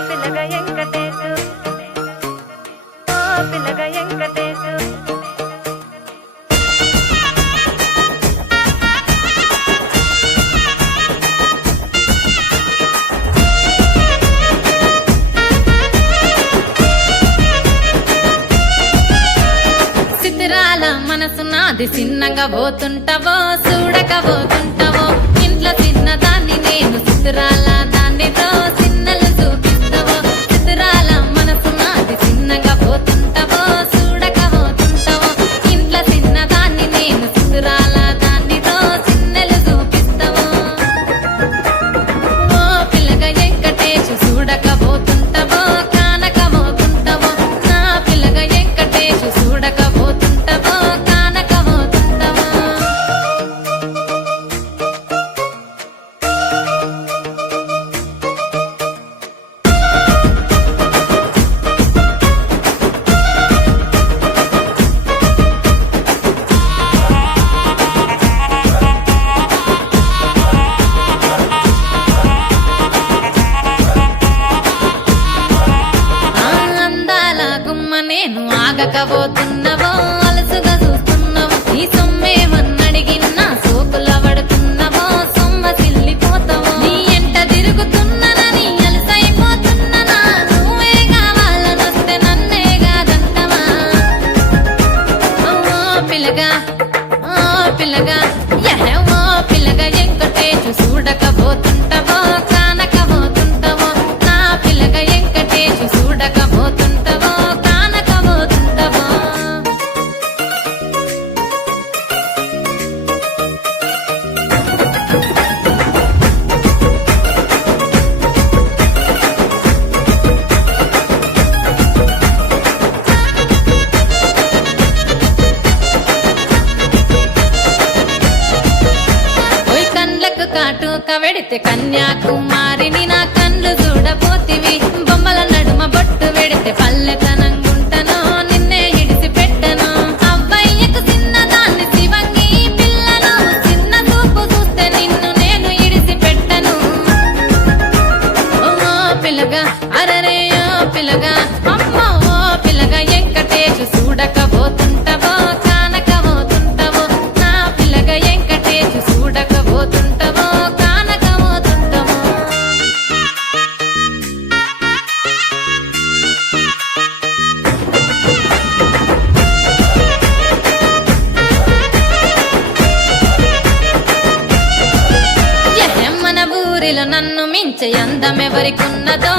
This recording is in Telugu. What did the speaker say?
పిల్లగా వెంకటేశు ఓ పిల్లగా వెంకటేశు సితిరాల మనసు నాది చిన్నగా పోతుంటావో చూడక పోతుంటావో ఇంట్లో చిన్నదాన్ని నేను సితిరాల దాన్నితో చిన్నలు చూపిస్తావో సితిరాల మనసు నాది చిన్నగా పోతుంటావో చూడక పోతుంటావో ఇంట్లో చిన్నదాన్ని నేను సితిరాల దాన్నితో చిన్నలు చూపిస్తావో ఓ పిల్లగా వెంకటేశు చూడక పోతుంటావో కానక పోతుంటావో నా పిల్లగా వెంకటేశు చూడక పోతుంటావో కానక పోతుంటావో అందాల గుమ్మ నేను ఆగకపోతున్నావో అలసుగా చూస్తున్నావో నీ సొమ్మేమన్నడిగినా సోకుల పడుతున్నావో సొమ్మ సిల్లిపోతావో నీ ఎంట తిరుగుతున్నానని అలసైపోతున్నానా నువ్వే కావాలనొస్తే నన్నే కాదంటవా ఓ పిల్లగా ఓ పిల్లగా ఓ పిల్లగా వెంకటేశు చూడకపోతుంటావో కానకపోతుంటావో నా పిల్లగా వెంకటేశు చూడకపోతుంటావో కానకపోతుంటావో ఓయ్ కండ్లకు కాటుక వెడితే కన్యాకుమారిని నా కండ్లు చూడపోతివి బొమ్మల నడుమ బొట్టు వెడితే పల్లెతనంగుంటను నిన్నే ఇడిసి పెట్టను అవ్వయ్యకు చిన్నదాన్ని శివంగి పిల్లను చిన్న చూపు చూస్తే నిన్ను నేను ఇడిసి పెట్టను ఓ పిల్లగా అరరే ఓ పిల్లగా అమ్మో ఓ పిల్లగా వెంకటేశు చూడకపోతుంటావో కానకపోతుంటావో నా పిల్లగా వెంకటేశు చూడకపోతుంటావో కానకపోతుంటావో మన ఊరిలో నన్ను మించే అందమెవరికున్నదో